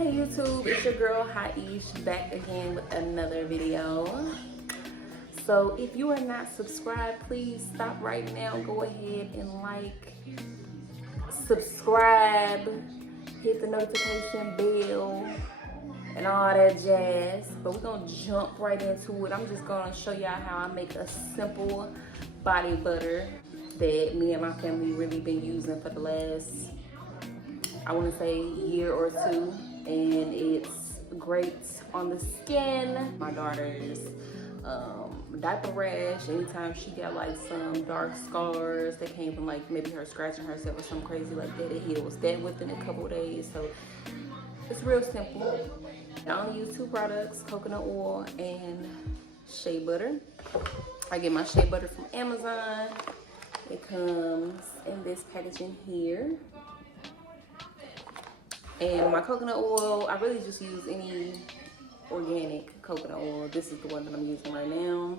Hey YouTube, it's your girl HiiEishh back again with another video. So if you are not subscribed, please stop right now. Go ahead and like, subscribe, hit the notification bell, and all that jazz. But we're gonna jump right into it. I'm just gonna show y'all how I make a simple body butter that me and my family really been using for the last, I want to say, year or two, and it's great on the skin. My daughter's diaper rash, anytime she got like some dark scars that came from like maybe her scratching herself or something crazy like that, it heals that within a couple of days. So it's real simple. I only use two products, coconut oil and shea butter. I get my shea butter from Amazon. It comes in this packaging here. And my coconut oil, I really just use any organic coconut oil. This is the one that I'm using right now.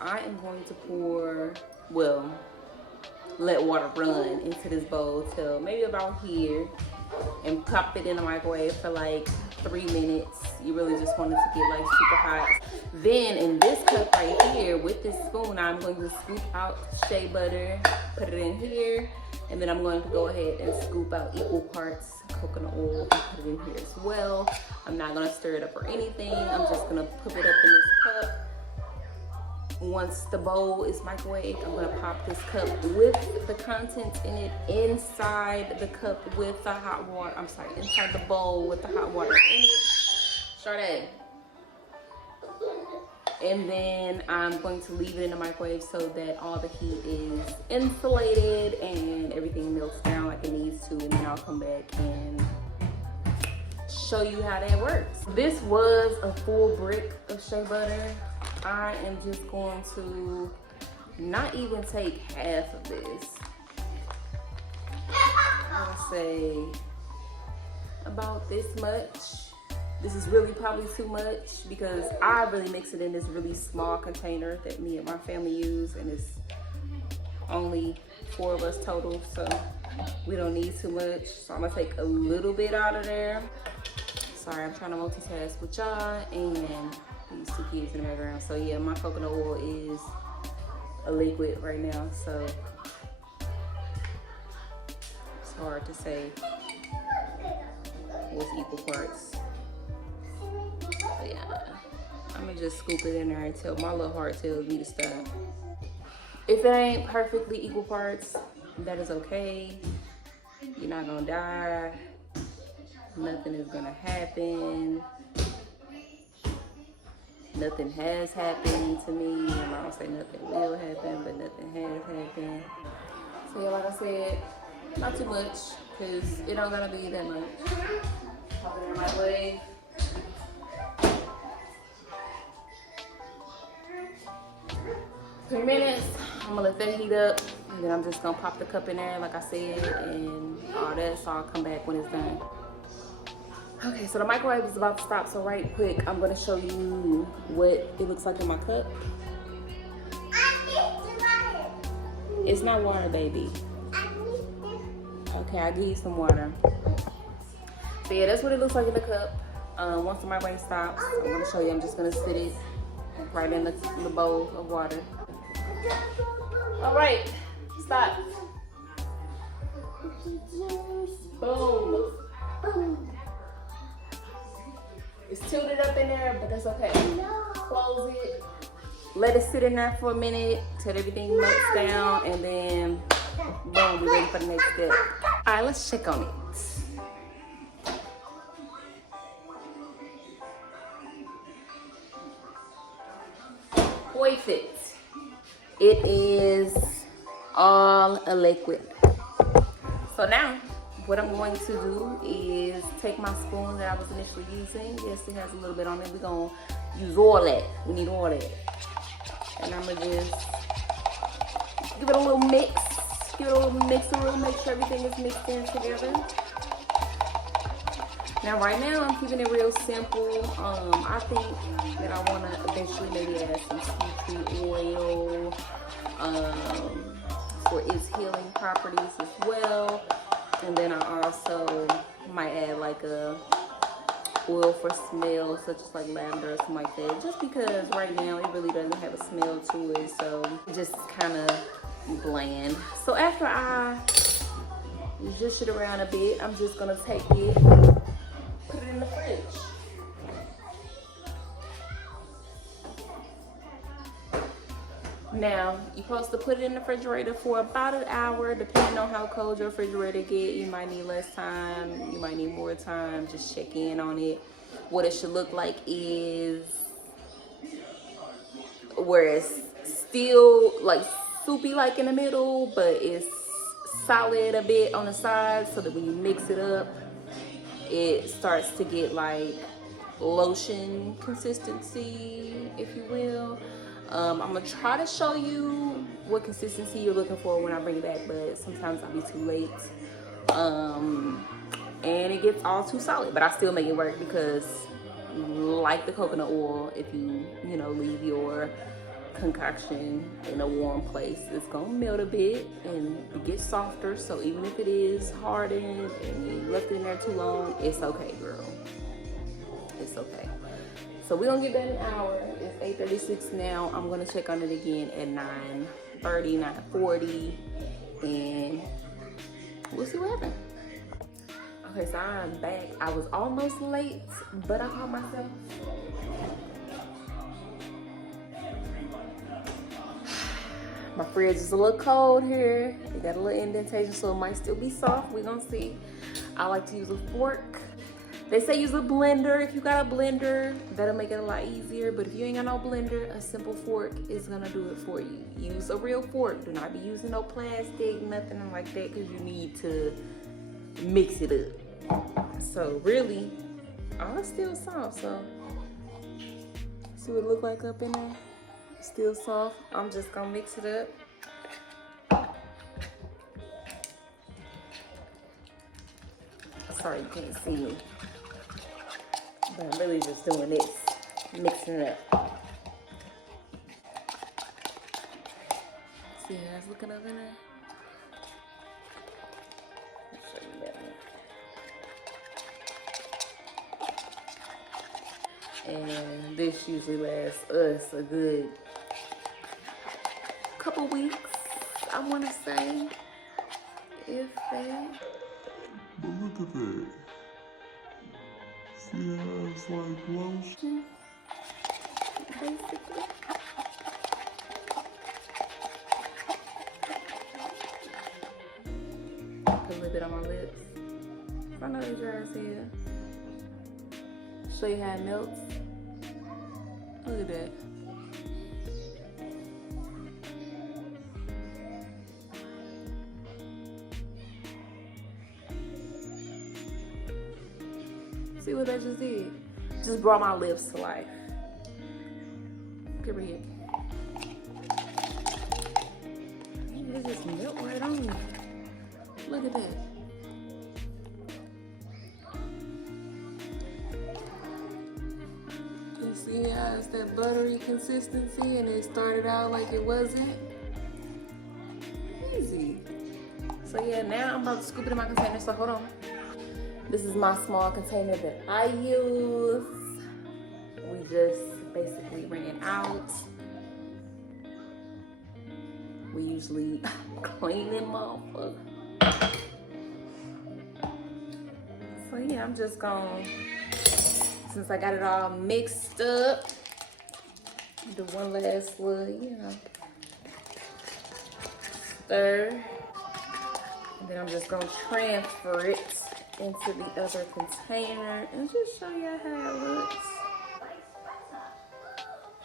I am going to pour, well, let water run into this bowl till maybe about here, and pop it in the microwave for like 3 minutes. You really just want it to get like super hot. Then in this cup right here, with this spoon, I'm going to scoop out shea butter, put it in here, and then I'm going to go ahead and scoop out equal parts coconut oil and put it in here as well. I'm not gonna stir it up or anything. I'm just gonna put it up in this cup. Once the bowl is microwaved, I'm gonna pop this cup with the contents in it inside the cup with the hot water. I'm sorry, inside the bowl with the hot water in it. Sade. And then I'm going to leave it in the microwave so that all the heat is insulated and everything melts down like it needs to, and then I'll come back and show you how that works. This was a full brick of shea butter. I am just going to not even take half of this. I'll say about this much. This is really probably too much because I really mix it in this really small container that me and my family use, and it's only 4 of us total, so we don't need too much. So I'm gonna take a little bit out of there. Sorry, I'm trying to multitask with y'all and these 2 kids in the background. So yeah, my coconut oil is a liquid right now, so it's hard to say what's equal parts. Yeah, I'm gonna just scoop it in there until my little heart tells me to stop. If it ain't perfectly equal parts, that is okay. You're not gonna die. Nothing is gonna happen. Nothing has happened to me. I'm not gonna say nothing will happen, but nothing has happened. So yeah, like I said, not too much, because it don't gotta be that much. Pop it in my way. 3 minutes, I'm gonna let that heat up, and then I'm just gonna pop the cup in there like I said, and all that, so I'll come back when it's done. Okay, so the microwave is about to stop, so right quick, I'm gonna show you what it looks like in my cup. It's not water, baby. Okay, I'll give you some water. So yeah, that's what it looks like in the cup. Once the microwave stops, I'm gonna show you. I'm just gonna sit it right in the bowl of water. All right, stop. Boom. It's tilted up in there, but that's okay. Close it. Let it sit in there for a minute till everything melts down, and then boom, we're ready for the next step. All right, let's check on it. Perfect. It is all a liquid. So now what I'm going to do is take my spoon that I was initially using. Yes, it has a little bit on it. We're gonna use all that. We need all that. And I'm gonna just give it a little mix. Give it a little mix-a-roo, make sure everything is mixed in together. Now right now I'm keeping it real simple. I think that I want to eventually maybe add some tea tree oil for its healing properties as well. And then I also might add like a oil for smells, such as like lavender or something like that. Just because right now it really doesn't have a smell to it, so it just kind of bland. So after I zhuzh it around a bit, I'm just gonna take it, put it in the fridge. Now, you're supposed to put it in the refrigerator for about an hour, depending on how cold your refrigerator get. You might need less time, you might need more time. Just check in on it. What it should look like is where it's still like soupy like in the middle, but it's solid a bit on the sides, so that when you mix it up, it starts to get like lotion consistency, if you will. I'm gonna try to show you what consistency you're looking for when I bring it back, but sometimes I'll be too late. And it gets all too solid, but I still make it work because, like the coconut oil, if you leave your concoction in a warm place, it's gonna melt a bit and get softer. So even if it is hardened and you left it in there too long, it's okay, girl. It's okay. So we're gonna give that an hour. It's 8:36 now. I'm gonna check on it again at 9:30, 9:40, and we'll see what happens. Okay, so I'm back. I was almost late, but I caught myself. My fridge is a little cold here. It got a little indentation, so it might still be soft. We're gonna see. I like to use a fork. They say use a blender. If you got a blender, that'll make it a lot easier. But if you ain't got no blender, a simple fork is gonna do it for you. Use a real fork. Do not be using no plastic, nothing like that, because you need to mix it up. So really, all it's still soft. So see what it look like up in there? Still soft. I'm just gonna mix it up. Sorry, you can't see me. But I'm really just doing this, mixing it up. See how it's looking up in there? I'll show you that one. And this usually lasts us a good couple weeks, I want to say, if that. But look at that. See how it's like lotion? Basically. Put a little bit on my lips. I know they dry as hell. Show you how it melts. Look at that. See what that just did? Just brought my lips to life. Period. It just melt right on me. Look at that. You see how it's that buttery consistency and it started out like it wasn't? Easy. So yeah, now I'm about to scoop it in my container, so hold on. This is my small container that I use. We just basically ran out. We usually clean them motherfucker. So yeah, I'm just gonna, since I got it all mixed up, do one last little, stir. And then I'm just gonna transfer it into the other container and just show you how it looks.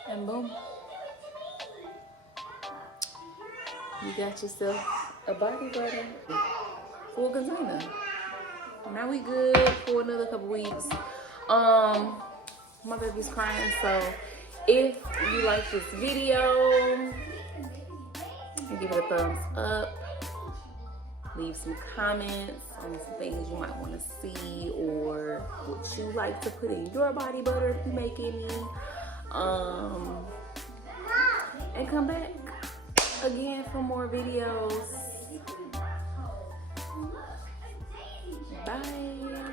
And boom, you got yourself a body butter full container. Now we good for another couple weeks. My baby's crying, so if you like this video, give it a thumbs up. Leave some comments on some things you might want to see or what you like to put in your body butter if you make any. And come back again for more videos. Bye.